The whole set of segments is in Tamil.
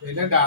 என்னடா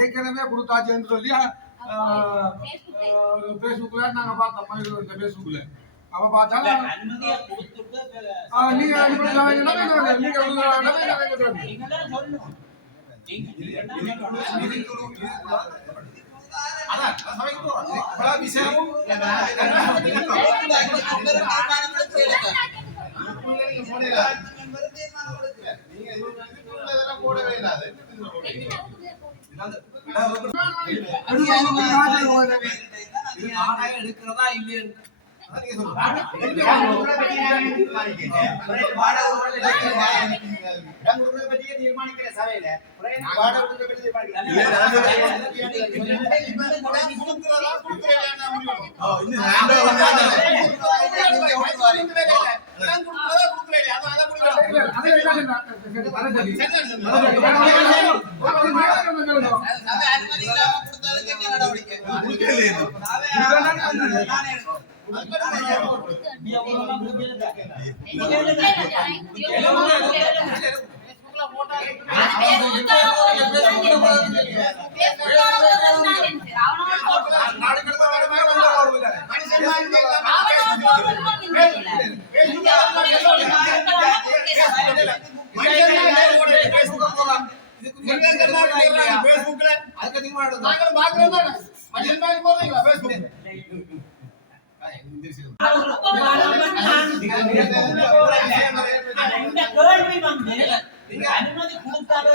ஏற்கனவே கொடுத்தாச்சுன்னு சொல்லி பேஸ்புக்ல நாங்க பார்த்தோம் பேஸ்புக்ல அவ பார்த்தாலும் நீங்க எடுக்கிறதா இல்லையா தீர்மானிக்கிற சபையில அனுமதி கொடுத்தாரு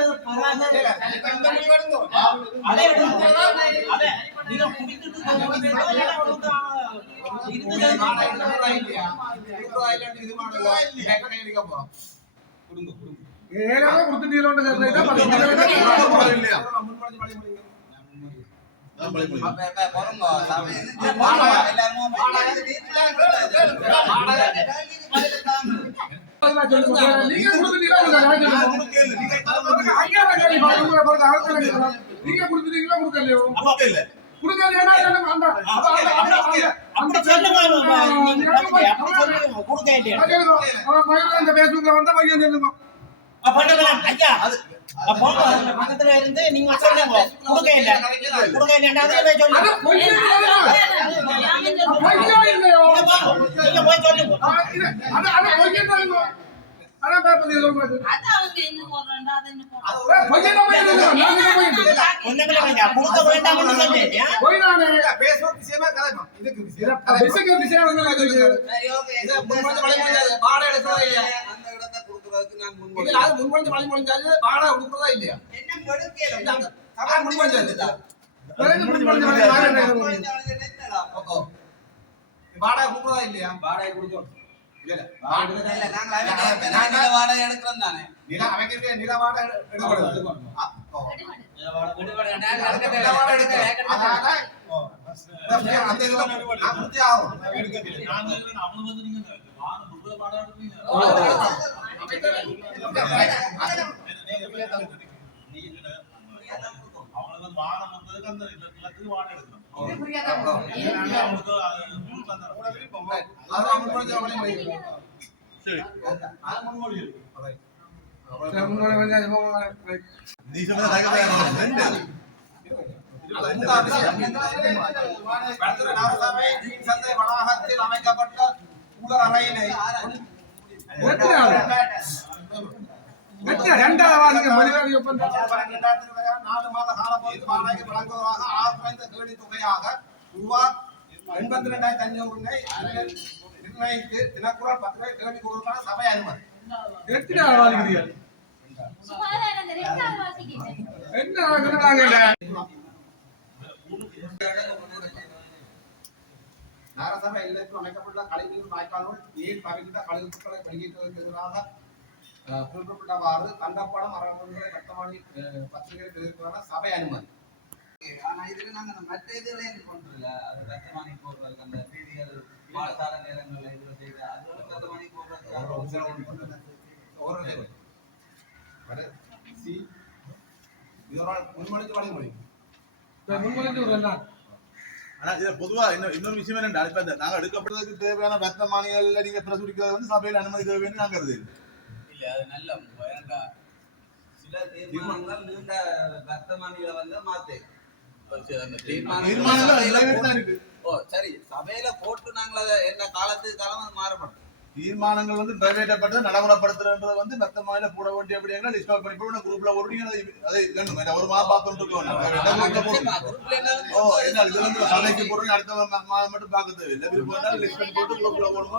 பக்கத்துல இருந்து நீங்க அமைக்கப்பட்ட உலர் அறையினை நிர்ணயித்து தினக்குறள் 10 தேடி கொடுத்தான சபை அனுமதி. நகரசபை எல்லைக்கு அமைக்கப்பட்டுள்ள கழிவுநீர் வாய்க்கால்கள் நீர் பகிர்ந்த கழிவுகளை வெளியேற்றுவதற்கு எதிராக குறிப்பிட்டவாறு தண்டப்படம் மரபுகளை வர்த்தமானி பத்திரிகைகளுக்கு எதிர்ப்பான சபை அனுமதி. ஆனா இதுல நாங்க மற்ற இதுல கொண்டுல அது வர்த்தமானி போடுறதுக்கு அந்த செய்திகள் பாடசால நேரங்கள்ல இதுல செய்த அது வர்த்தமானி போடுறதுக்கு முன்மொழிந்து வழிமொழி. ஆனா இதுல பொதுவா இன்னொரு விஷயம் என்னன்னா இப்ப நாங்க எடுக்கப்படுறதுக்கு தேவையான வர்த்தமானிகள் நீங்க பிரசுரிக்கிறது வந்து சபையில் அனுமதி தேவைன்னு நாங்க கருது இல்ல அது நல்ல வேண்டாம். சில தீர்மானங்கள் நீண்ட வர்த்தமானிகளை வந்து மாத்து சரி சபையில போட்டு நாங்கள் என்ன காலத்துக்கு காலம் மாறப்படும் தீர்மானங்கள் வந்து நிறைவேற்றப்பட்டு நடைமுறைப்படுத்துறது வந்து வர்த்தமானில போட வேண்டிய அப்படின்னா லிஸ்ட் அவுட் பண்ணி போட குரூப்ல ஒரு அதை வேணும் ஒரு மாதம் பார்த்துட்டு இருக்கோம். இதுல வந்து சபைக்கு போடுறது அடுத்த மாதம் மட்டும் பார்க்க தேவையில்லை. விருப்பம் லிஸ்ட் பண்ணி போட்டு குரூப்ல போடுமா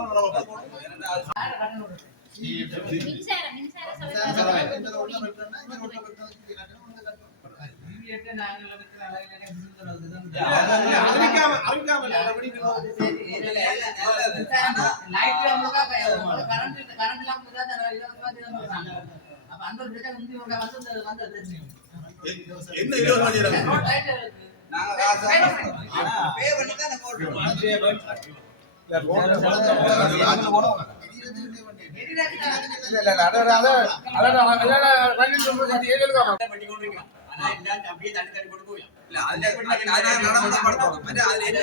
என்ன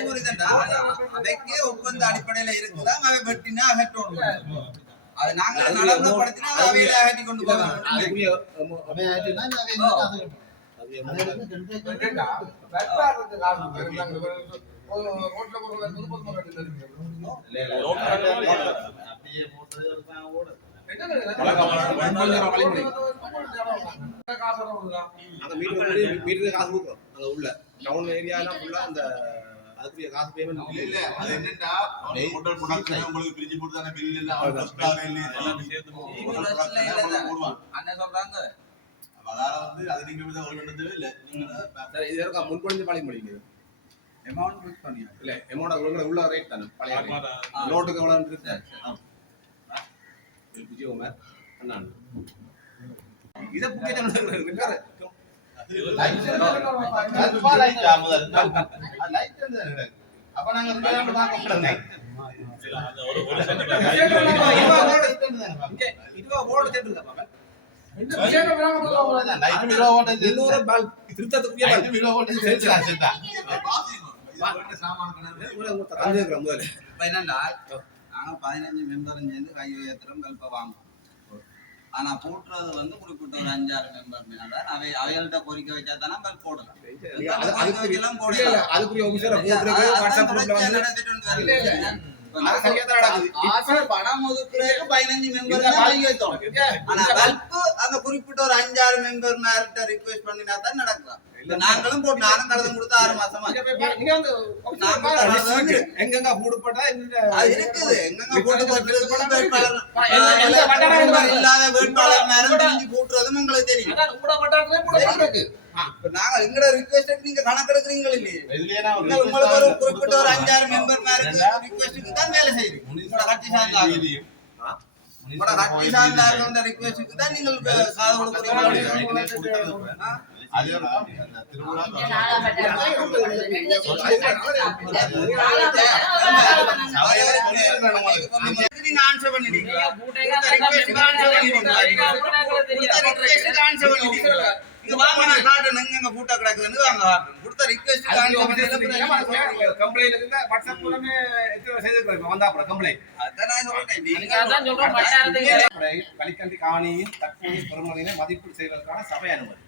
ஒப்பந்த அடிப்படையில இருக்குதான் அவை வெட்டினா அகற்றோம். அது நாங்களே நடைமுறைப்படுத்தினா அவையில அகற்றி கொண்டு போகலாம். உள்ள டவுன் ஏரியாலாம் ஃபுல்லா அந்த அதுக்கு காசு பேமெண்ட் இல்ல. அது என்னன்னா ஹோட்டல் ப்ரொடக்ஷன் உங்களுக்கு பிரிட்ஜ் போட்டு தான பில் இல்ல அவங்க ஸ்டார் இல்ல எல்லாம் சேர்த்து போடுவாங்க அண்ணா சொல்றாங்க. அதால வந்து அது நீங்க வந்து ஒரு வேண்டியது இல்ல. சார் இது இருக்க முன்கொண்டு பழைய முடியுது அமௌண்ட் ஃபிக்ஸ் பண்ணியா இல்ல அமௌண்ட் உள்ள ரேட் தான பழைய நோட்டுக்கு எவ்வளவு இருக்கு. பிஜி ஓமர் அண்ணா இத புக்கே அப்ப நாங்க என்னன்னா நாங்க 15 மெம்பரும் சேர்ந்து கை உயர்த்துறோம் கல்ப வாங்குவோம். ஆனா போட்டுறது வந்து குறிப்பிட்ட ஒரு 5-6 மெம்பர் தான் அவைகள்ட்ட கோரிக்கை வச்சா தானே பல் போடலாம். அதுக்குரிய பணம் ஒதுக்குறதுக்கு 15 மெம்பர் வாங்கி வைத்தோம். ஆனா பல்பு அந்த குறிப்பிட்ட ஒரு 5-6 மெம்பர் மேல ரிக்வெஸ்ட் பண்ணினா தான் நடக்கலாம். நாங்களும் போட்டு நானும் கடந்து கொடுத்து 6 மாசமா எங்கெங்க போடுபட்டா அது இருக்குது. எங்கெங்க போட்டு இல்லாத வேட்பாளர் மேல போட்டுறதும் எங்களுக்கு தெரியும். நாங்க எங்கட ரிக்வெஸ்ட் நீங்க கணக்கெடுக்கிறீங்க இல்லையே. உங்களுக்கு ஒரு குறிப்பிட்ட ஒரு 5-6 மெம்பர் மேல ரிக்வெஸ்ட்டுக்கு தான் வேலை செய்யுது. உங்களோட கட்சி சார்ந்த ரிக்வெஸ்ட்டுக்கு தான் நீங்கள் காது கொடுக்குறீங்க. கலிக்கண்டி காணியின் தற்போதைய பெறுமதியினை மதிப்பீடு செய்வதற்கான சபை அனுமதி.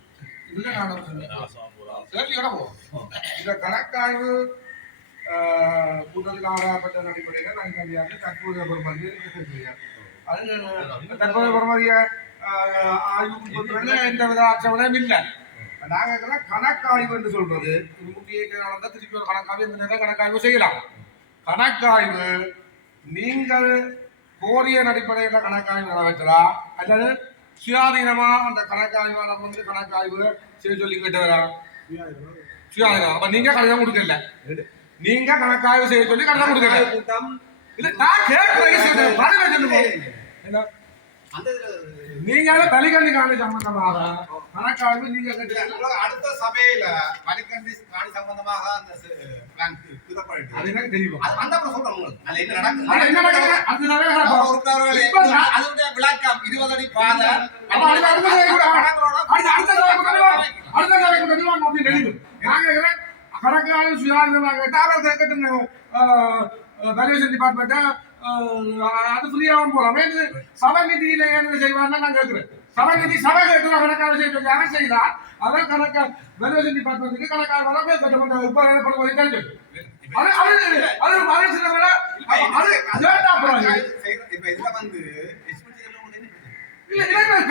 இந்த கணக்காய்வு கூட்டத்தில் ஆராயப்பட்ட அடிப்படையில் நாங்கள் தற்போதைய பெறுமதியை அது தற்போதைய பெறுமதிய ஆய்வு எந்த வித ஆட்சேபனையும் இல்லை. நாங்கள் கணக்காய்வு என்று சொல்றது முக்கிய திருப்பி ஒரு கணக்காய்வு எந்த நேரம் கணக்காய்வு செய்யலாம். கணக்காய்வு நீங்கள் கோரிய அடிப்படையில் கணக்காய்வு நிறைவேற்றலாம் அல்லது சுயாதீனமா அந்த கணக்காய்வாளர் வந்து கணக்காய்வு செய்ய சொல்லி கேட்டவரா? சுயாதீனம். அப்ப நீங்க கடிதம் கொடுக்கல, நீங்க கணக்காய்வு செய்ய சொல்லி கடிதம் கொடுக்கல. இல்ல நான் கேட்கிறேன், பதில சொல்லுங்க. நீங்க பலிகண்டி காணி சம்பந்தமாக கணக்காய்வு நீங்க அடுத்த சபையில பலிகண்டி காணி சம்பந்தமாக அந்த அது எனக்கு தெரியும். அந்த சொல்றேன் உங்களுக்கு அது என்ன நடக்குது, அது என்ன நடக்குது? அந்த சபையில அதனுடைய விளக்கம் 20 அடி பாதை அடுத்த சபைக்கு தெரியும் அப்படின்னு தெரியும். நாங்க கணக்காய்வு சுயாதீனமாக கேட்டு வேல்யூஷன் டிபார்ட்மெண்ட் அது ஃப்ரீயாகவும் போலாம். சபை நிதியில என்ன செய்வார்னா நான் கேட்கிறேன். சபை நிதி சபை கேட்டு கணக்காக செய்ய யாரும் செய்தால் அதான் கணக்கா வேல்யூஷன் டிபார்ட்மெண்ட்டுக்கு கணக்காக வர கட்டணம் இப்போ தெரிஞ்சு அது சில வேலை அது இப்ப இதுல வந்து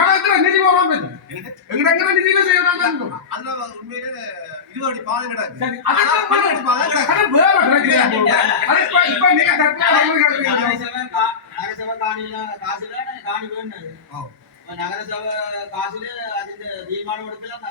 கணக்குல நிதி வரும் எங்க நிதியில செய்யறாங்க. அதுல உண்மையிலே 20 அடி பாதை நடக்குது. சரி, அது வேற பிரச்சனை. இப்ப நீங்க நகரசபை காசுல அதுக்கு தீர்மானம் எடுக்கலாம்.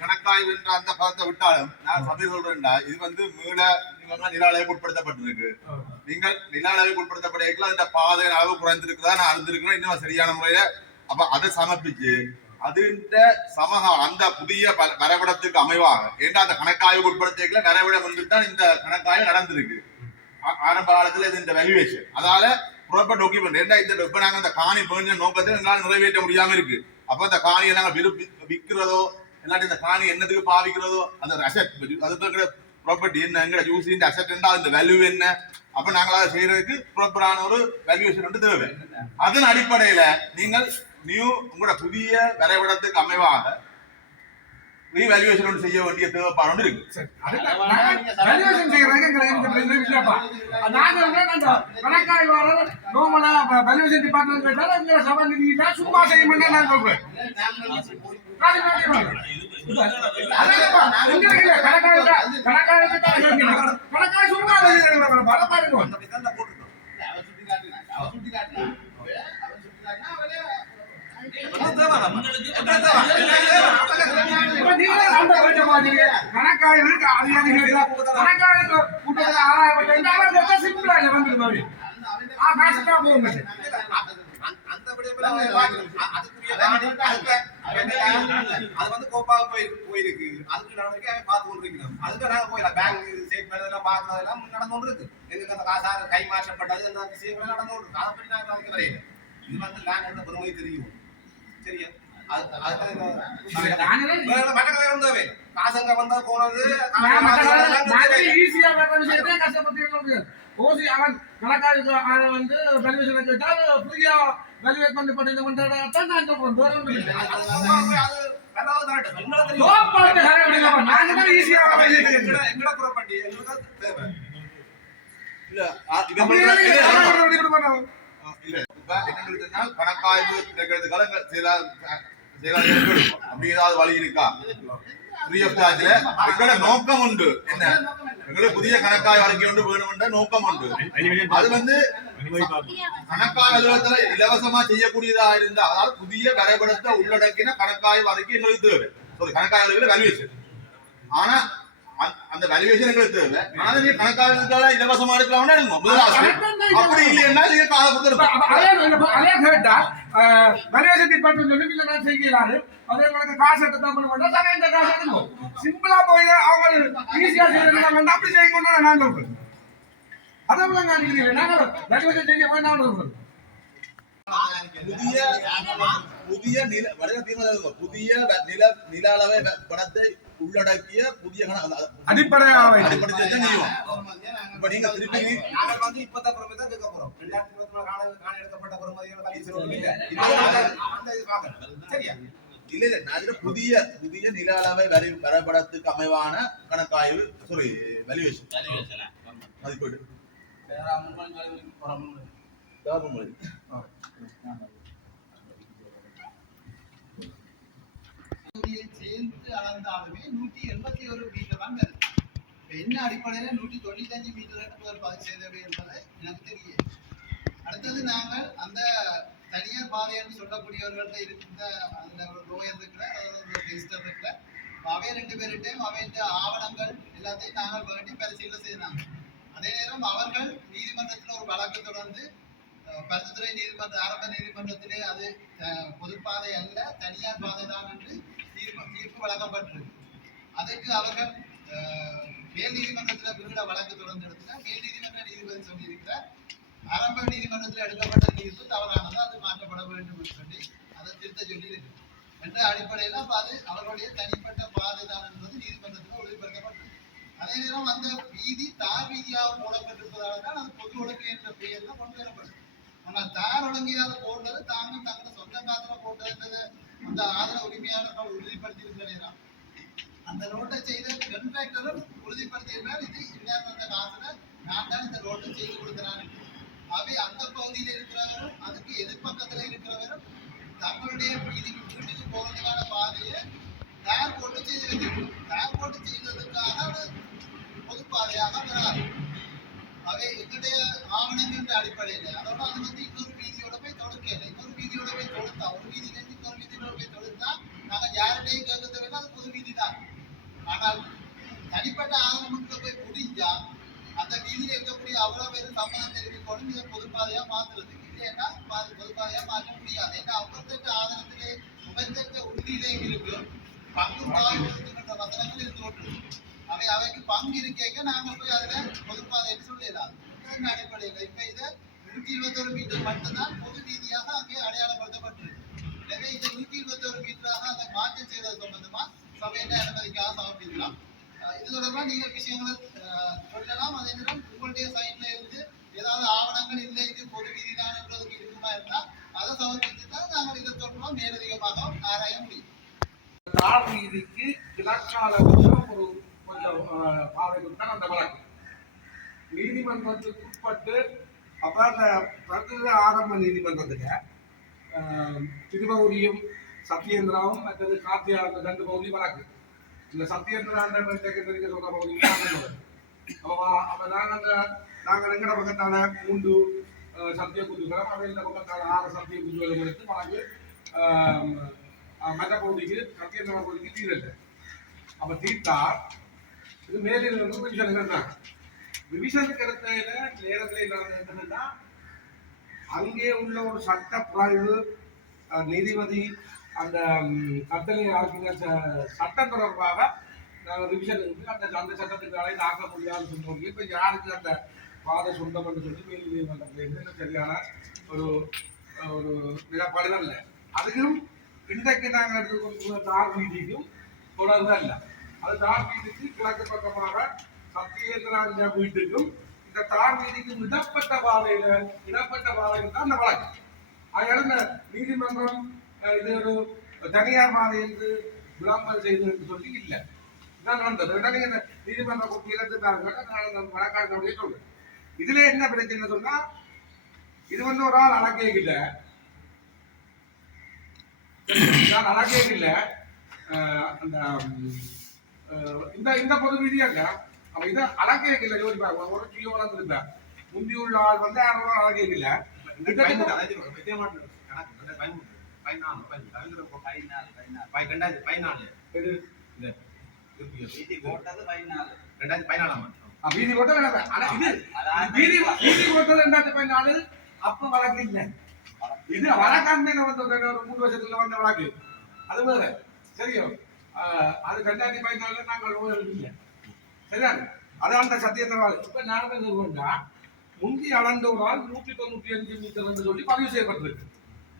கணக்காய்வு என்ற அந்த பதத்தை விட்டாலும் நான் சபை சொல்றேன்டா, இது வந்து மீள நில அளவுக்கு உட்படுத்தப்பட்டிருக்கு. நீங்கள் நில அளவுக்கு உட்படுத்தப்பட்ட அந்த பாதை அளவு குறைந்திருக்குதா, நான் அறிந்திருக்கிறேன் இன்னும் சரியான முறையில. அப்ப அதை சமர்ப்பிச்சு அதுன்ற அந்த புதிய வரைபடத்துக்கு அமைவாக ஏன்னா அந்த கணக்காய்வு உட்படுத்திக்கல வரைபடம் வந்துதான் இந்த கணக்காய்வு நடந்திருக்கு. ஆரம்ப காலத்துல இது இந்த வேல்யூவேஷன் அதால ப்ராப்பர் டாக்குமெண்ட் ஏன்னா இந்த இப்ப நாங்க அந்த காணி பேண நோக்கத்தை எங்களால் நிறைவேற்ற முடியாம இருக்கு. அப்ப அந்த காணியை நாங்க விற்கிறதோ இல்லாட்டி இந்த காணி என்னத்துக்கு பாவிக்கிறதோ அந்த அசெட் அது ப்ராப்பர்ட்டி என்ன எங்க யூஸ் அசெட் என்ன அந்த வேல்யூ என்ன அப்ப நாங்களா செய்யறதுக்கு ப்ராப்பரான ஒரு வேல்யூவேஷன் வந்து தேவை. அதன் அடிப்படையில நீங்கள் உங்களோட புதிய வரைபடத்துக்கு அமைவாக ரீவேல்யூவேஷன் செய்ய வேண்டிய தேவைப்பாடு இருக்கு. சும்மா செய்ய நான் சொல்றேன். அது வந்து கோப்பாக போயிருக்கு. அதுக்கு நடவடிக்கை பார்த்து கொண்டிருக்கிறோம். அதுக்கு நாங்க போயிடலாம் பேங்க் ஸ்டேட்மெண்ட் எல்லாம் பார்க்கறதெல்லாம் நடந்து கொண்டு இருக்கு. எங்களுக்கு அந்த காசாக கை மாற்றப்பட்டது அந்த விஷயங்கள் நடந்து கொண்டு இருக்கு. அதை பற்றி நாங்கள் அதுக்கு வரையில இது வந்து லேண்ட் பெருமை தெரியும். சரியா காசங்க வந்தா போனது ஈஸியா கஷ்டப்பட்டு ஓசி அவன் கணக்காக வந்து வேல்யூவேஷன் கேட்டால் புதிய வேல்யூவேட் பண்ணி பண்ணிதான் நான் சொல்றேன். கணக்காய்வு அப்படி ஏதாவது வழி இருக்கா? நோக்கம் உண்டு. என்ன எங்களுக்கு புதிய கணக்காய் வரைக்கும் ஒன்று வேணும்ன்ற நோக்கம் உண்டு. அது வந்து கணக்காய் அலுவலகத்துல இலவசமா செய்யக்கூடியதா இருந்தா அதாவது புதிய வரைபடத்தை உள்ளடக்கின கணக்காய் வரைக்கும் எங்களுக்கு தேவை. கணக்காய் அலுவலக வேல்யூவேஷன். ஆனா அந்த வேல்யூவேஷன் எங்களுக்கு தேவை. ஆனா நீங்க கணக்காய்வுக்காக இலவசமா எடுக்கலாம்னா அப்படி இல்லைன்னா நீங்க காலை கேட்டா வேல்யூவேஷன் டிபார்ட்மெண்ட் நான் செய்யலாரு அதே உங்களுக்கு காசு எடுத்து பண்ண மாட்டோம். இந்த காசு எடுக்கும் சிம்பிளா போய் அவங்க ஈஸியா செய்யறாங்க. அப்படி செய்யணும் நான் சொல்றேன். அதெல்லாம் நாங்கள் வேல்யூவேஷன் செய்ய வேண்டாம். புதிய நில அளவை பணத்தை உள்ளடக்கிய புதிய அடிப்படை இப்ப நீங்க திருப்பி நாங்கள் வந்து இப்பதான் தான் கேட்க போறோம். 2024 காணி எடுக்கப்பட்ட சரியா இல்ல நான் புதிய நில அளவை வரைபடத்துக்கு அமைவான கணக்காய்வு வேல்யூவேஷன் மதிப்பீடு போட்டு அளந்தாலுமே 181 மீட்டர் தான் வருது. என்ன அடிப்படையில் 195 மீட்டர் என்று பதிவு செய்தவை என்பது எனக்கு தெரியும். அடுத்தது நாங்கள் அந்த தனியார் பாதை என்று சொல்லக்கூடியவர்கள்ட்ட இருந்த அந்த லோயர் இருக்கிற ரெஜிஸ்டர் இருக்கிற அவை 2 பேர்கிட்டையும் அவையின் ஆவணங்கள் எல்லாத்தையும் நாங்கள் வேண்டி பரிசீலனை செய்தாங்க. அதே நேரம் அவர்கள் நீதிமன்றத்தில் ஒரு வழக்கு தொடர்ந்து பருத்தித்துறை நீதிமன்ற ஆரம்ப நீதிமன்றத்திலே அது பொதுப்பாதை அல்ல தனியார் பாதை தான் என்று தீர்ப்பு வழங்கப்பட்டிருக்கு. அதற்கு அவர்கள் மேல் நீதிமன்றத்தில் விருட வழக்கு தொடர்ந்து எடுத்தார். மேல் நீதிமன்ற நீதிபதி சொல்லியிருக்கிறார் ஆரம்ப நீதிமன்றத்தில் எடுக்கப்பட்ட தீர்ப்பு தவறானது, அது மாற்றப்பட வேண்டும் என்று சொல்லி அதை திருத்த சொல்லி இருக்கு என்ற அடிப்படையில் அது அவர்களுடைய தனிப்பட்ட பாதை தான் என்பது நீதிமன்றத்தில் உறுதிப்படுத்தப்பட்டது. அதே நேரம் அந்த வீதி தார் வீதியாக போடப்பட்டிருப்பதால் தான் அது பொது ஒழுங்கு என்ற பெயரில் கொண்டு வரப்படுது. ஆனால் தார் ஒழுங்கையாக போடுறது தாங்கள் தங்களோட சொந்த காத்துல போட்டது அந்த ஆதரவு உரிமையாளர்கள் உறுதிப்படுத்தியிருக்கிற நேரம் அந்த ரோட்டை செய்த கண்ட்ராக்டரும் உறுதிப்படுத்தியிருந்தார். இது இந்நேரம் அந்த காசுல நான் தான் இந்த ரோட்டை செய்து கொடுக்கிறான். அவை அந்த பகுதியில் இருக்கிறவரும் அதுக்கு எதிர்பக்கத்துல இருக்கிறவரும் தங்களுடைய வீட்டுக்கு போறதுக்கான பாதையை தார் போட்டு செய்து வச்சிருக்கோம். தார் போட்டு செய்ததுக்காக பொதுப்பாதையாக வராது. அவை எங்களுடைய ஆவணங்கிற அடிப்படையில் அதோட அது இன்னொரு வீதியோட போய் தொடுக்கல. இன்னொரு வீதியோட போய் தொடுத்தா ஒரு வீதியிலேருந்து இன்னொரு வீதியோட போய் தொடுத்தா நாங்கள் யாருடையும் கேட்க தேவையில்லை, அது பொது வீதி தான். ஆனால் தனிப்பட்ட ஆவணத்துல போய் முடிஞ்சா அந்த வீதியில் இருக்கக்கூடிய அவ்வளவு பேரும் சம்மதம் தெரிவிக்கணும் இதை பொதுப்பாதையா மாத்துறது. இல்லைன்னா பொதுப்பாதையா மாற்ற முடியாது. ஏன்னா 58 ஆதரத்திலே 58 உறுதியிலே இருக்கு பங்கு பாய்கின்ற வசனங்கள் இருந்து கொண்டு அவைக்கு பங்கு இருக்கேங்க நாங்கள் போய் அதுல பொதுப்பாதை சொல்லிடலாம். அடிப்படையில் இப்ப இதை 121 மீட்டர் மட்டும்தான் பொது வீதியாக அங்கே அடையாளப்படுத்தப்பட்டிருக்கு. எனவே இந்த 121 மீட்டராக அதை மாற்றம் செய்வது சம்பந்தமா சபையில அனுமதிக்காக சமர்ப்பிக்கலாம். இது தொடர்பாக நீங்கள் விஷயங்களை சொல்லலாம். அதே நேரம் உங்களுடைய சைட்ல இருந்து ஏதாவது ஆவணங்கள் இல்லை இது பொது வீதி தான் என்றதுக்கு இருக்குமா இருந்தால் அதை சமர்ப்பித்துதான் நாங்கள் இதை தொடர்பாக மேலதிகமாக ஆராய முடியும். தார் வீதிக்கு கிழக்கால ஒரு கொஞ்சம் பாதை கொடுத்தால் அந்த வழக்கு நீதிமன்றத்துக்கு உட்பட்டு அப்ப அந்த பருத்தித்துறை ஆரம்ப நீதிமன்றத்துல திருபவுரியும் சத்யேந்திராவும் மற்றது கார்த்தியா அந்த 2 பகுதி வழக்கு. இந்த சத்யேந்திரா சொல்ற பகுதி அப்ப நாங்கள் எங்கட பக்கத்தான 3 சத்திய குஞ்சுகளும் அவை இந்த பக்கத்தான 6 சத்திய குஞ்சுகளும் எடுத்து வழக்கு மற்ற பகுதிக்கு சத்யேந்திரா பகுதிக்கு தீரல. அப்ப தீர்த்தா இது மேலிருந்து ரிவிஷன் இருந்தாங்க. ரிவிஷனுக்கு இடத்துல நேரத்தில் நடந்ததுன்னா அங்கே உள்ள ஒரு சட்ட பிரிவு நீதிபதி அந்த கட்டளை ஆக்கின சட்டம் தொடர்பாக நாங்கள் ரிவிஷன் அந்த சட்டத்துக்கு அழைத்து ஆக்க முடியாதுன்னு சொன்னோம். இப்போ யாருக்கு அந்த பாதை சொந்தம் என்று சொல்லி மேல் நீதிமன்றத்தில் சரியான ஒரு ஒரு நிலப்பாடு இல்லை. அதுக்கும் இன்றைக்கு நாங்கள் எடுத்துக்கொண்டு தார் வீதிக்கும் தொடர்ந்து இல்லை. அது தார் வீதிக்கு கிழக்கு பக்கமாக சத்யேந்திரா வீட்டுக்கும் இந்த தார் வீதிக்கும் இடப்பட்ட பாதையில தான் அந்த வழக்கு. அதனால இந்த நீதிமன்றம் இது ஒரு தனியார் பாதை என்று விளம்பரம் செய்து சொல்லி இல்லை. இதான் நடந்தது. இந்த நீதிமன்ற கூட்டி இழந்துட்டாங்க வழக்காடு சொல்றேன். இதுல என்ன பிரச்சனை சொன்னா இது ஒரு ஆள் அழகே இல்லை அந்த இந்த பொது விதியாங்க அவ இதை அழகே இல்லை. யோசிப்பாங்க ஒரு கிலோ வளர்ந்துருப்பேன் முந்தி உள்ள ஆள் அழகே இல்லை. வீதி போட்டது 2014 அப்ப வழக்கு இல்லை. இது வழக்காண்மையில வந்து ஒரு 3 வருஷத்துல வந்த வழக்கு அது வேற. சரியோ அது 2014 நாங்கள் இல்லை. சரிதான். அதான் சத்தியத்திர இப்ப நாங்கள் என்ன சொல்றோம்னா முந்தி அளந்தோரால் 195 மீட்டர் என்று சொல்லி பதிவு செய்யப்பட்டிருக்கு.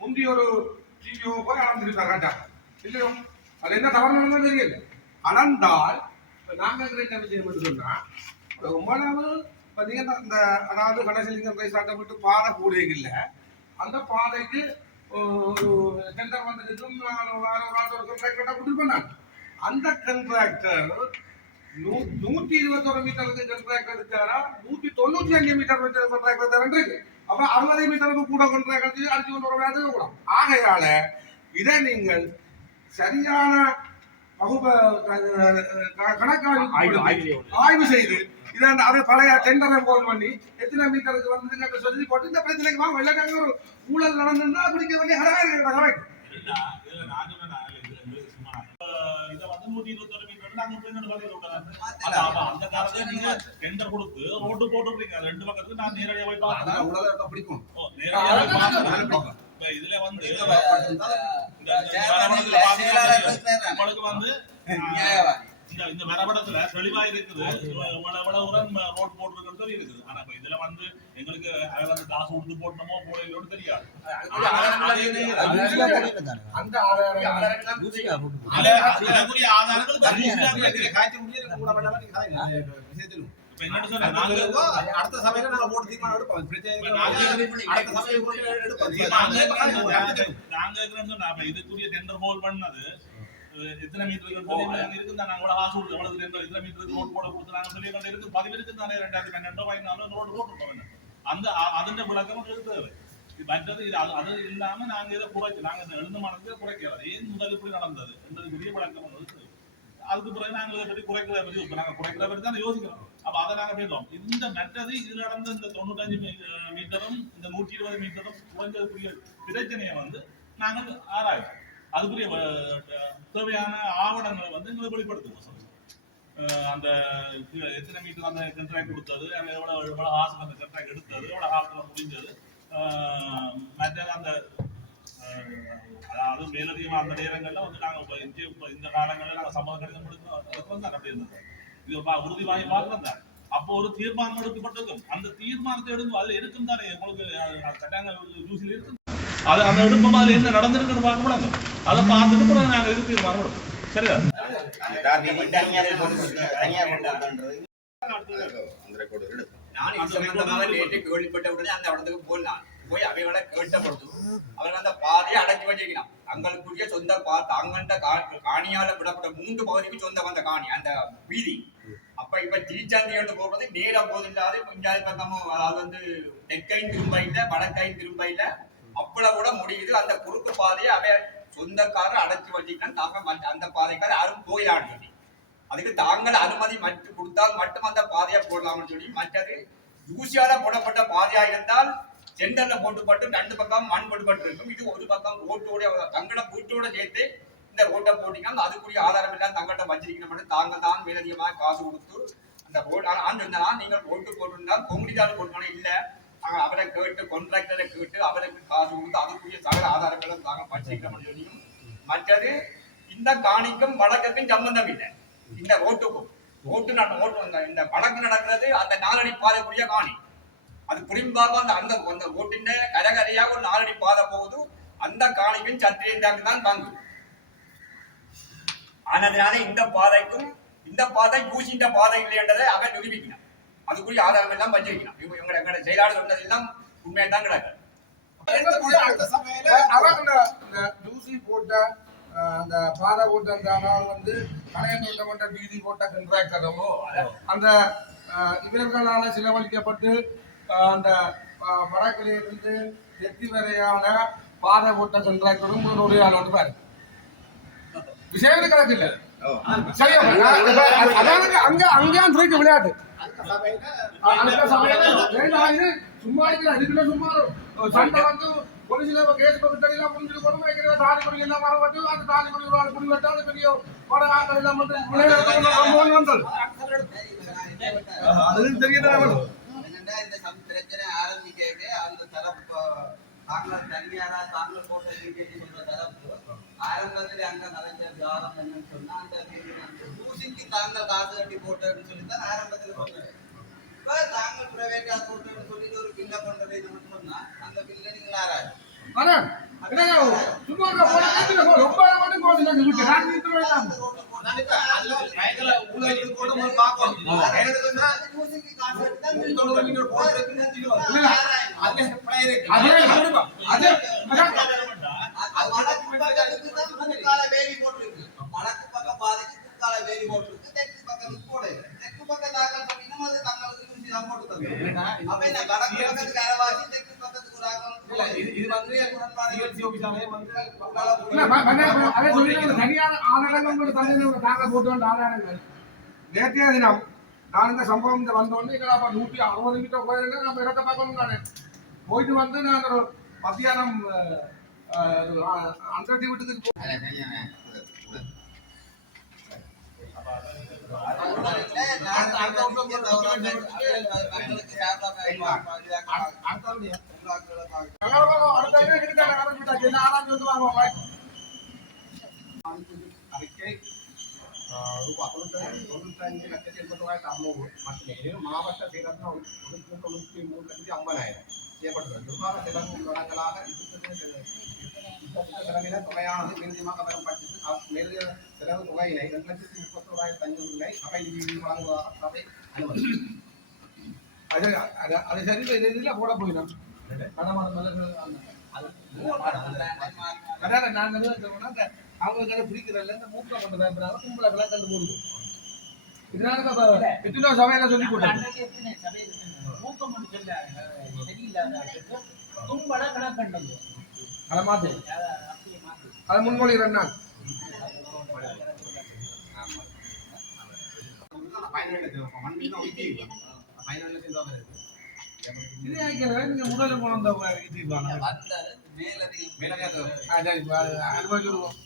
முந்தி ஒரு டிஓ போய் அளந்திருக்காங்க கரெக்டா இல்லையோ? அது என்ன தவறு தெரியல. அளந்தால் நாங்கள் என்ன விஷயம் சொன்னா ரொம்பளவு பார்த்தீங்கன்னா இந்த அதாவது கணேசலிங்கம் ரைசாட்டை விட்டு பாதை கூடையே இல்லை. அந்த பாதைக்கு ஒரு டெண்டர் வந்ததுக்கும் கொடுத்துருப்பேன். அந்த கண்ட்ராக்டர் 121 மீட்டருக்கு கண்ட்ராக்டர் எடுத்தாரா 195 மீட்டர் கண்ட்ராக்டர் இருக்கு. அப்ப 60 மீட்டருக்கு கூட கண்ட்ராக்டர் அடிச்சு கொண்டு வர கூடாது. ஆகையால இதை நீங்கள் சரியான ஆய்வு செய்து இதான் அதை பழைய டெண்டரை போல் பண்ணி எத்தனை மீட்டருக்கு வந்து சொல்லி போட்டு இந்த பிரச்சனைக்கு வாங்க வெள்ளக்காக ஒரு ஊழல் நடந்திருந்தா பிடிக்க வேண்டிய கரை இதை வந்து 121 மீட்டர் நாங்க அந்த காலத்துல நீங்க டெண்டர் கொடுத்து ரோட்டு போட்டுருக்கீங்க ரெண்டு பக்கத்துக்கு நான் நேரடியா போய் பார்த்தேன் பிடிக்கும் நேரடியா பார்த்தேன் இதுல வந்து உங்களுக்கு வந்து இந்த வரைபடத்துல தெளிவா இருக்குது ரோட் போட்டுருக்கிறது சொல்லி இருக்குது ஆனா இப்ப இதுல வந்து எங்களுக்கு அதை வந்து காசு கொடுத்து போட்டோமோ போடலோன்னு தெரியாது அந்த அடுத்த சபையில நாங்க போட்டு தீர்மானம் எடுப்போம் நாங்க இதுக்குரிய டெண்டர் ஹோல் பண்ணது எத்தனை மீட்டருக்கு இருக்குதா நாங்க காசு கொடுத்து எவ்வளவு எத்தனை மீட்டருக்கு ரோட் போட கொடுத்து நாங்க சொல்லி கொண்டு இருக்கு 10 இருக்கு தானே 2012 14 ரோட் போட்டுருக்கோம் அந்த அதோட விளக்கம் இருக்குது மற்றது அது இல்லாம நாங்க இதை குறைச்சு நாங்க இந்த எழுந்தமானதை குறைக்கிறோம் ஏன் முதல் இப்படி நடந்தது என்பது பெரிய விளக்கம் இருக்கு அதுக்கு பிறகு நாங்க இதை பற்றி குறைக்கிற பற்றி நாங்க குறைக்கிற பற்றி தான் யோசிக்கிறோம் அப்ப அதை நாங்க பேசுவோம் இந்த மற்றது இதுல நடந்த இந்த 95 மீட்டரும் இந்த 120 மீட்டரும் குறைஞ்சதுக்குரிய பிரச்சனையை வந்து நாங்கள் ஆராய்வோம் அதுக்குரிய தேவையான ஆவணங்களை வந்து எங்களை வெளிப்படுத்துவோம் அந்த எத்தனை மீட்டர் அந்த கண்ட்ராக்ட் கொடுத்தது எவ்வளவு காசுக்கு அந்த கண்ட்ராக்ட் எடுத்தது எவ்வளவு காலத்துல முடிஞ்சது மற்ற அந்த அதாவது மேலதிகமா அந்த நேரங்கள்ல வந்து நாங்க இந்த காலங்களில் நாங்க சம்மத கடிதம் எடுக்கிறோம் தான் அப்படி இருந்தது இது உறுதி வாங்கி பார்க்கலாம் தான் அப்போ ஒரு தீர்மானம் எடுக்கப்பட்டிருக்கும் அந்த தீர்மானத்தை எடுக்கும் அதுல இருக்கும் தானே உங்களுக்கு கட்டாங்க ஜூசில் இருக்கும் அது அந்த எடுப்போம் அதுல என்ன நடந்திருக்குன்னு பார்க்கப்படாது அதை பார்த்துட்டு கூட நாங்க இது தீர்மானம் எடுப்போம் சரியா கேள்விப்பட்டவுடனே அந்த இடத்துக்கு போனான் போய் அவைகளை கேட்ட பொழுது அவர்கள் அந்த பாதையை அடக்கி வச்சிருக்கிறான் தங்களுக்குரிய சொந்த தாங்கண்ட காணியால விடப்பட்ட 3 பகுதிக்கு சொந்த வந்த காணி அந்த வீதி அப்ப இப்ப திருச்சாந்தியோடு போறது நேரம் போதில்லாது பஞ்சாயத்து பக்கமும் அதாவது வந்து தெற்கையும் திரும்ப இல்ல வடக்கையும் திரும்ப இல்ல அப்பள கூட முடியுது அந்த குறுக்கு பாதையை அவை சொந்தக்காரர் அடைச்சி வச்சிருக்கான் தாங்க அந்த பாதைக்கார யாரும் போயிடான்னு சொல்லி அதுக்கு தாங்கள் அனுமதி மட்டும் கொடுத்தால் மட்டும் அந்த பாதையை போடலாம்னு சொல்லி மற்றது தூசியால போடப்பட்ட பாதையா இருந்தால் சென்டர்ல போட்டுப்பட்டு 2 பக்கம் மண் போட்டுப்பட்டு இருக்கும் இது ஒரு பக்கம் ரோட்டோட தங்கள வீட்டோட சேர்த்து இந்த ரோட்டை போட்டிங்கன்னா அதுக்குரிய ஆதாரம் எல்லாம் தங்கள்கிட்ட வச்சிருக்கணும் தாங்கள் தான் மேலதிகமாக காசு கொடுத்து அந்த ரோடு சொன்னா நீங்கள் ரோட்டு போட்டிருந்தால் கொங்குடிதாரு போட்டோம்னா இல்ல அவரை கேட்டு கான்ட்ராக்டரை கேட்டு அவருக்கு காசு கொடுத்து அதுக்குரிய சகல ஆதாரங்களும் தாங்கள் வச்சிருக்கணும் சொல்லியும் மற்றது இந்த காணிக்கும் வழக்குக்கும் சம்பந்தம் இல்லை இந்த ரோட்டுக்கும் இந்த வழக்கு நடக்கிறது அந்த 4 அடி பாதைக்குரிய காணி அது புரிம்பாக அந்த ரோட்டின் கரகரையாக ஒரு 4 அடி பாதை போகுது அந்த காணிக்கும் சத்திரியந்தாக்கு தான் பங்கு ஆனதுனால இந்த பாதைக்கும் இந்த பாதை பூசின்ற பாதை இல்லை என்றதை அவன் நிரூபிக்கணும் அதுக்குரிய ஆதாரம் எல்லாம் வச்சிருக்கணும் எங்களோட செயலாளர் சொன்னது எல்லாம் உண்மையை தான் கிடக்கு தூசி போட்ட அந்த பாதை போட்ட அந்த நாள் வந்து கலையங்கொண்ட வீதி போட்ட கண்ட்ராக்டரோ அந்த இவர்களால செலவழிக்கப்பட்டு அந்த வடக்கிலிருந்து தெற்கு வரையான பாதை போட்ட கண்ட்ராக்டரும் ஒரு ஆள் வந்து பாரு விஷயம் கணக்கு இல்ல சரியா அங்க அங்கேயும் துறைக்கு விளையாட்டு சும்மா அதுக்குள்ள சும்மா சண்டை வந்து ஒரு சில கேஸ் பக்கத்தெல்லாம் முடிஞ்சுட்டு கொண்டு வைக்கிற தாலி கொடி எல்லாம் வர வந்து அந்த தாலி கொடி ஒரு ஆள் குடி வெட்டாது பெரிய வடகாக்கள் எல்லாம் வந்து அதுவும் தெரியதான் இந்த பிரச்சனை ஆரம்பிக்க அந்த தரப்பு தாங்கள் தனியாரா தாங்கள் போட்ட சொல்ற தரப்பு ஆரம்பத்துல அங்க நடந்த விவாதம் என்னன்னு சொன்னா அந்த தூசிக்கு தாங்கள் காசு கட்டி போட்டதுன்னு சொல்லித்தான் ஆரம்பத்துல சொன்னது இப்ப தாங்கள் பிரைவேட்டா போட்டதுன்னு சொல்லிட்டு ஒரு பில்ல பண்றது இது சொன்னா அந்த பில்ல நீங்க ஆராய்ச்சி வடக்கு பக்க பாதைக்கு கால வேலி போட்டுருக்கு தெற்கு பக்கத்துக்கு போடு தெற்கு பக்கம் தாக்கல் பண்ணினா அது தங்களுக்கு யூசி தான் போட்டு தருவாங்க அப்ப என்ன வடக்கு பக்கத்துக்கு அரவாசி தெற்கு பக்கத்துக்கு ஒரு ஆக்கம் இது வந்து உடன்பாடு CLC ஆபீஸாவே வந்து பக்கால அதே சொல்லி சரியான ஆதாரங்கள் தந்தை தாங்க போட்டு வந்த ஆதாரங்கள் நேற்றைய தினம் நான் இந்த சம்பவம் இந்த வந்தோடனே எங்கடா 160 மீட்டர் கோயிலுங்க நம்ம இடத்தை பார்க்கணும் நானே போயிட்டு வந்து நான் ஒரு மத்தியானம் அந்த வீட்டுக்கு அறிக்கை மாவட்ட சீரத்தில் 193,50,000 செய்யப்பட்டது. நிர்வாக செலவு வழங்கலாக செலவின தொகையானது மீண்டுமாக பெறப்பட்டது. மேலுள்ள செலவு தொகையினை 2,31,500 சபை நிதியில் வழங்குவதாக சபை அனுமதி. அது சரி இதில் போட போயிடும் அதான் நான் அவங்க பிடிக்கிறதில்ல இந்த மூக்கில் கொண்டு பயப்படுறாங்க கும்பலை கலந்து போடுது இதனால எத்தனை சபையில சொல்லி போட்டாங்க அதை மாத்து அதை முன்மொழிகிறேன் நான் நீங்க முதல்ல கொண்டு அனுபவிச்சிருக்கோம்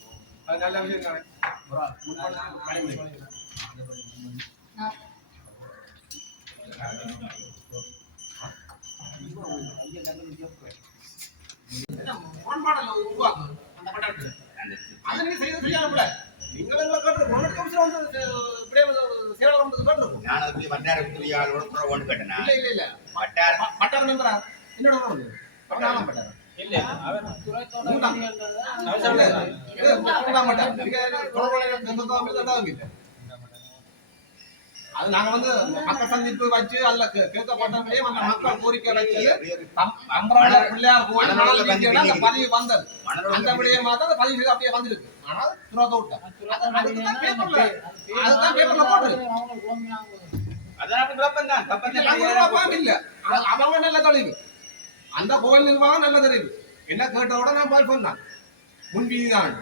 அது நல்ல விஷயம் தானே அது நாங்க வந்து மக்கள் சந்திப்பு வச்சு அதுல கேட்கப்பட்டே அந்த மக்கள் கோரிக்கை வச்சு பிள்ளையார் கோயில் பதிவு வந்தது அந்த விடயமா தான் பதிவு செய்து அப்படியே வந்துருக்கு ஆனால் துரோக விட்டேன் அதுதான் பேப்பர்ல போடுறது இல்ல அவங்க நல்ல தெளிவு அந்த கோயில் நிர்வாகம் நல்ல தெரியுது என்ன கேட்டோட நான் பால் சொன்னேன் முன்வீதிதான்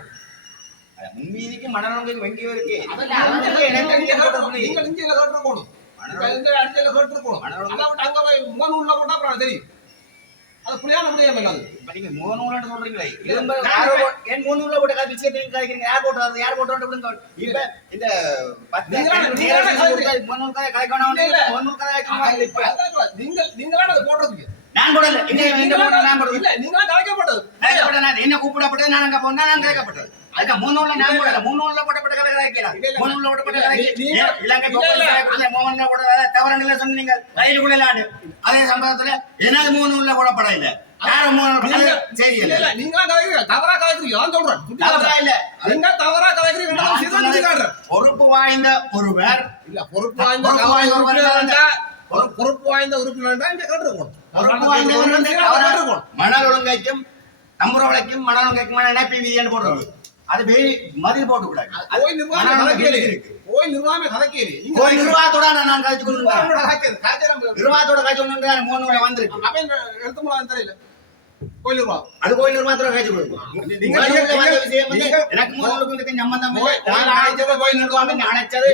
முன்வீதிக்கு மனநோய்க்கு வங்கியும் இருக்கு நீங்க இந்தியில கேட்டுருக்கணும் அடிச்சல கேட்டுருக்கணும் அங்க போய் மூணு உள்ள போட்டா அப்புறம் தெரியும் அது புரியாம முடியாம இல்லாது நீங்க மூணு உள்ள சொல்றீங்களே ஏன் மூணு உள்ள போட்ட கால் விஷயத்தை கேக்குறீங்க யார் போட்டாரு யார் போட்டோம் விடுங்க இப்ப இந்த 10 மூணு காய் கலைக்கணும் மூணு காய் நீங்களா அதை போடுறதுக்கு நான் போடல இந்த போட்ட நான் போடல இல்ல நீங்க கலைக்கப்பட்டது என்ன கூப்பிடப்பட்டது நான் அங்க போனா நான் கலைக்கப்பட்டது அதுக்கு மூணு உள்ள நான் போடல மூணு உள்ள போட்டப்பட்ட கலை கலைக்கலாம் மூணு உள்ள போட்டப்பட்ட கலை இலங்கை போக்கல மோகன்ல போட தவறான சொன்னீங்க ரயிலுக்குள்ள நாடு அதே சம்பவத்துல என்ன மூணு உள்ள போடப்பட இல்ல யாரும் மூணு சரி இல்ல நீங்க தவறா கலைக்கிறீங்க நான் சொல்றேன் தவறா இல்ல நீங்க தவறா கலைக்கிறீங்க பொறுப்பு வாய்ந்த ஒருவர் இல்ல பொறுப்பு வாய்ந்த உறுப்பினர் தான் இந்த கேட்டிருக்கோம் மணல் ஒழுங்கைக்கும் நம்புறவளைக்கும் மணல் ஒழுங்கைக்கும் இணைப்பு விதின்னு போடுறது அது மதில் போட்டு கூடாது கோயில் நிர்வாகம் கதைக்கேரி கோயில் நிர்வாகத்தோட நான் கழிச்சு கொண்டு நிர்வாகத்தோட கழிச்சு கொண்டு மூணு வந்துருக்கு எடுத்து போலாம் தெரியல கோயில் நிர்வாகம் அது கோயில் நிர்வாகத்தோட கழிச்சு கொடுக்கும் எனக்கு மூணு சம்பந்தம் கோயில் நிர்வாகம் அணைச்சது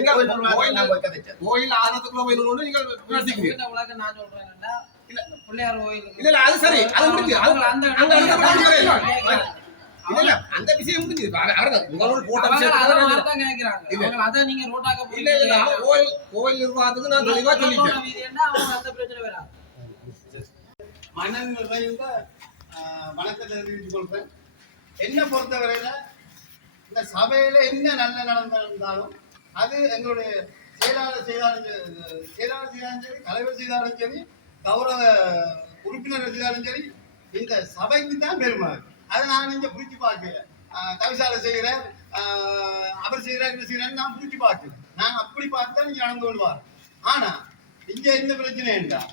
கோயில் ஆனத்துக்குள்ள போய் நீங்க விமர்சிக்கிறீங்க நான் சொல்றேன்னா இல்ல பிள்ளையார் கோயில் இல்ல அது சரி அது முடிஞ்சு இல்ல அந்த விஷயம் முடிஞ்சு உங்களோட போட்ட விஷயம் கேக்குறாங்க அத நீங்க ரோட்டாக்க இல்ல இல்ல கோயில் நிர்வாகத்துக்கு நான் தெளிவா சொல்லிட்டேன் அந்த பிரச்சனை வராது மன்னன் நிறைந்த வணக்கத்தை தெரிவித்துக் கொள்றேன். என்ன பொறுத்தவரையில இந்த சபையில என்ன நல்ல நடந்திருந்தாலும் அது எங்களுடைய செயலாளர் செய்தாலும் சரி தலைவர் செய்தாலும் சரி கௌரவ உறுப்பினர் செய்தாலும் சரி இந்த சபைக்கு தான் பெருமை. அதை நான் இங்க புரிச்சு பார்க்கல. தவிசாலை செய்கிறார் அவர் செய்கிறார் என்ன செய்கிறார் நான் புரிச்சு பார்க்கல. நான் அப்படி பார்த்து நீங்க நடந்து கொள்வார். ஆனா இங்க என்ன பிரச்சனை என்றால்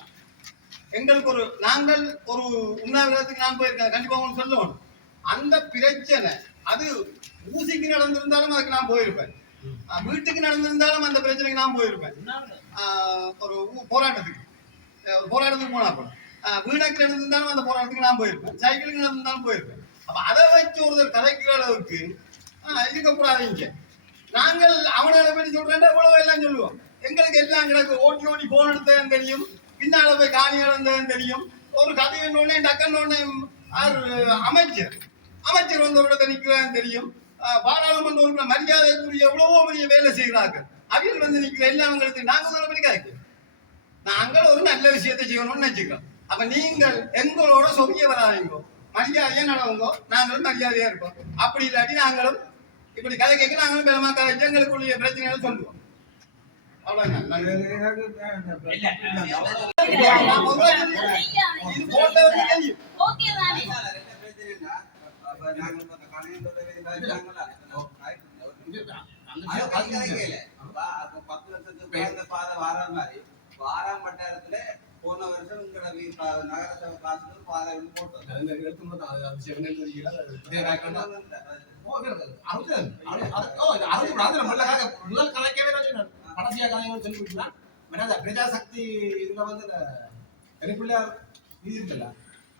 எங்களுக்கு நாங்கள் ஒரு உண்ணாவிரதத்துக்கு நான் போயிருக்கேன் கண்டிப்பா ஒன்று சொல்லணும். அந்த பிரச்சனை அது ஊசிக்கு நடந்திருந்தாலும் அதுக்கு நான் போயிருப்பேன். வீட்டுக்கு நடந்திருந்தாலும் அந்த பிரச்சனைக்கு நான் போயிருப்பேன். ஒரு போராட்டத்துக்கு போனா கூட வீடுக்கு நடந்திருந்தாலும் அந்த போராட்டத்துக்கு நான் போயிருப்பேன். சைக்கிளுக்கு நடந்திருந்தாலும் போயிருப்பேன். அப்ப அதை வச்சு ஒருத்தர் கதைக்கிற அளவுக்கு இருக்கக்கூடாதுங்க. நாங்கள் அவனை பற்றி சொல்றேன் இவ்வளவு எல்லாம் சொல்லுவோம். எங்களுக்கு எல்லாம் கிடக்கு. ஓட்டி ஓட்டி போன் எடுத்ததும் தெரியும், பின்னால போய் காணி இழந்ததும் தெரியும். ஒரு கதை ஒண்ணே டக்குன்னு ஒண்ணு அமைச்சர் வந்து ஒரு இடத்துல நிற்கிறதும் தெரியும். பாராளுமன்ற உறுப்பினர் மரியாதைக்குரிய எவ்வளவோ பெரிய வேலை செய்கிறார்கள். அவையில் வந்து நிற்கிற எல்லாம் அவங்களுக்கு நாங்கள் சொல்ல படிக்காது. நாங்கள் ஒரு நல்ல விஷயத்தை செய்யணும்னு நினைச்சுக்கிறோம். அப்ப நீங்கள் எங்களோட சொரிய வராதீங்க, மரியாதையா நடவுங்க, நாங்களும் மரியாதையா இருப்போம். அப்படி இல்லாட்டி நாங்களும் இப்படி கதை கேட்க நாங்களும் பெருமா கதை எங்களுக்குரிய பிரச்சனைகளை சொல்லுவோம். வாராம் வட்டாரத்துல போன வருஷம் நகரசபை காசு பாதை போட்டோம். பிரஜாசக்தி இதுல வந்து தனிப்பிள்ளையார் இது இருக்குல்ல,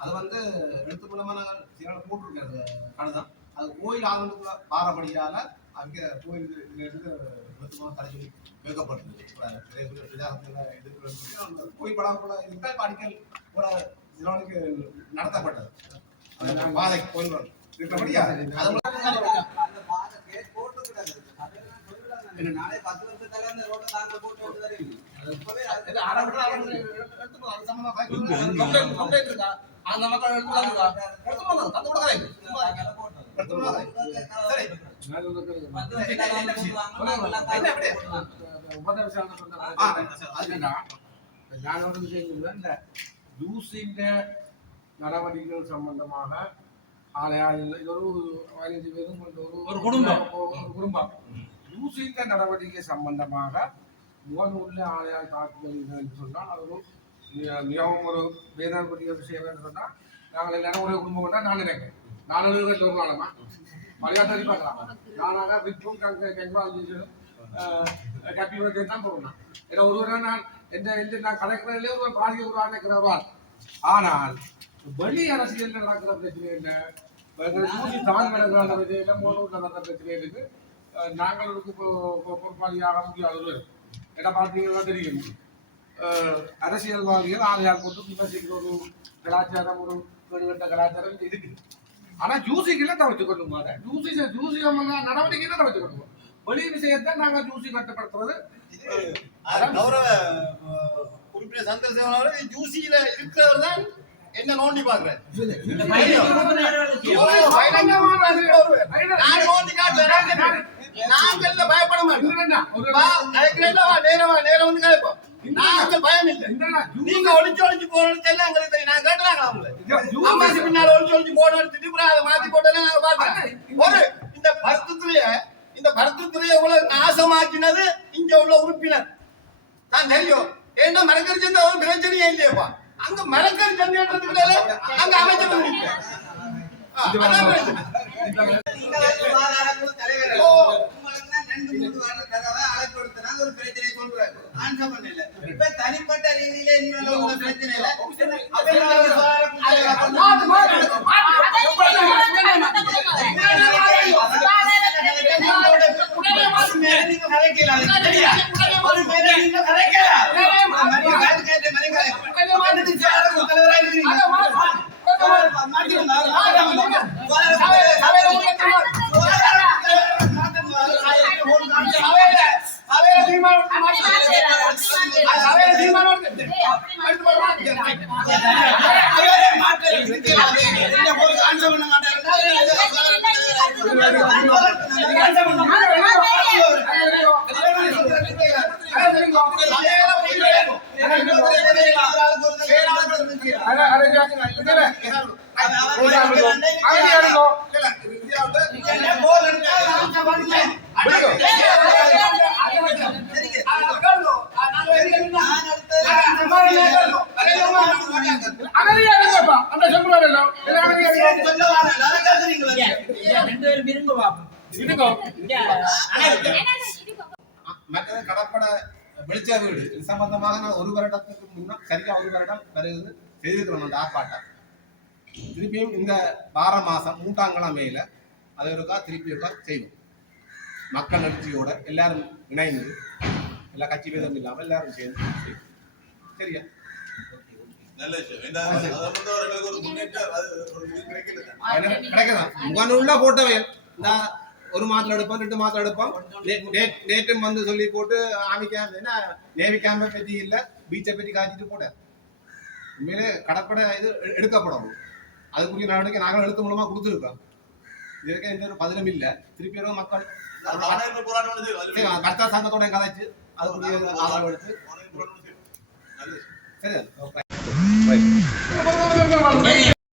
அது வந்து எழுத்து மூலமா நாங்கள் போட்டிருக்கோம். கடுதான் அது கோயில் ஆளுநருக்குள்ள பாரபடியால அங்க கோயில் எழுத்து மூலம் தடை சொல்லி வைக்கப்பட்டிருக்கு. கோயில் படம் கூட அடிக்கல் கூட இதற்கு நடத்தப்பட்டது. பாதை கோயில் இருக்கிறபடியா நாளை 10 வருஷத்துல அந்த ரோட்டை தாங்க போட்டு வருது. அந்த மக்கள் நடவடிக்கைகள் சம்பந்தமாக இது ஒரு 15 பேரும் ஒரு குடும்பம் யூசிங்க நடவடிக்கை சம்பந்தமாக முகநூல்ல ஆலையால் தாக்குதல் என்று சொன்னால் அது ஒரு மிகவும் ஒரு வேதனைக்குரிய விஷயம் என்று சொன்னால் நாங்கள் எல்லாரும் ஒரே குடும்பம் கொண்டா நான் நினைக்கிறேன். 4 பேர் ஒரு நாளமா மரியாதை பார்க்கலாம். நானாக விற்பும் கங்க்ராச்சுலேஷனும் ஹாப்பி பர்த்டே தான் போகணும். ஏன்னா ஒருவரை நான் கலைக்கிறதுலே ஒரு பாதிக்க ஒரு நினைக்கிறவாள். ஆனால் வெளி அரசியல் நடக்கிற பிரச்சனை என்ன, ஊசி தான் நடக்கிற பிரச்சனை, மோனூர் நடக்கிற பிரச்சனை இருக்கு. நாங்கள் பொறுப்பாளியாக முடியாத என்ன பார்த்தீங்கன்னா தெரியும். அரசியல்வாதிகள் ஆலையால் போட்டு விமர்சிக்கிற ஒரு கலாச்சாரம், ஒரு கேடுகட்ட கலாச்சாரம் இருக்குது. ஆனா ஜூசிகளை தவிர்த்து கொள்ளும் ஜூசி நடவடிக்கைகளை தவிர்த்து கொள்ளுவோம். வெளி விஷயத்தை நாங்கள் ஜூசி கட்டுப்படுத்துறது. கௌரவ உறுப்பினர் சந்திரசேகரன் ஜூசியில இருக்கிறவர் தான் என்ன நோண்டி பாக்குறேன். நாங்கள் பயப்பட மாட்டோம். நேரம் வந்து கேட்போம். நாங்கள் பயம் இல்லை. நீங்க ஒளிச்சு போறது எல்லாம் எங்களுக்கு தெரியும். நான் கேட்டுறாங்க அவங்களை அம்மாசி பின்னால ஒளிச்சு போன திடீர்னு அதை மாத்தி போட்டேன்னு நாங்க பார்த்தேன். ஒரு இந்த பருத்துத்துறையை இவ்வளவு நாசமாக்கினது இங்க உள்ள உறுப்பினர் தான் தெரியும். ஏன்னா மரக்கறி சந்தை ஒரு பிரச்சனையே இல்லையப்பா. அங்க மரக்கறி சந்தைன்றதுக்கு அங்க அமைச்சர் தனிப்பட்ட ரீதியில பிரச்சனை இல்லை. விரும்புவா மற்றது கடப்பட வெளிச்ச வீடு இது சம்பந்தமாக நான் ஒரு வருடத்துக்கு முன்ன சரியா ஒரு வருடம் வருது செய்திருக்கிறோம் அந்த ஆர்ப்பாட்டம். திருப்பியும் இந்த வார மாசம் 3ஆம் கிழமையில அதை இருக்கா திருப்பி இருக்கா செய்வோம். மக்கள் எழுச்சியோட எல்லாரும் இணைந்து எல்லா கட்சி பேதம் இல்லாம எல்லாரும் சேர்ந்து செய்வோம். சரியா? நல்ல விஷயம். இந்த அதை பொறுத்தவரைக்கும் ஒரு முன்னேற்றம் அது ஒரு இது கிடைக்கல. கிடைக்கலாம் முகநூல்ல போட்டவை நான் ஒரு மாதத்துல எடுப்போம் 2 மாதத்துல எடுப்போம். நேற்றும் வந்து சொல்லி போட்டு ஆமி கேம்ப் என்ன நேவி கேம்பை பற்றி இல்லை பீச்சை பற்றி காய்ச்சிட்டு போட்டார். உண்மையிலே கடற்படை இது எடுக்கப்படும். அதுக்குரிய நடவடிக்கை நாங்களும் எழுத்து மூலமா கொடுத்துருக்கோம். இதுக்கு எந்த ஒரு பதிலும் இல்லை. திருப்பி மக்கள் ஆணையர் போராட்டம் நடந்தது. கர்த்தா சங்கத்தோட கதைச்சு அதுக்குரிய ஆதரவு எடுத்து ஆணையர் போராட்டம் செய்யும். நல்ல விஷயம். சரி.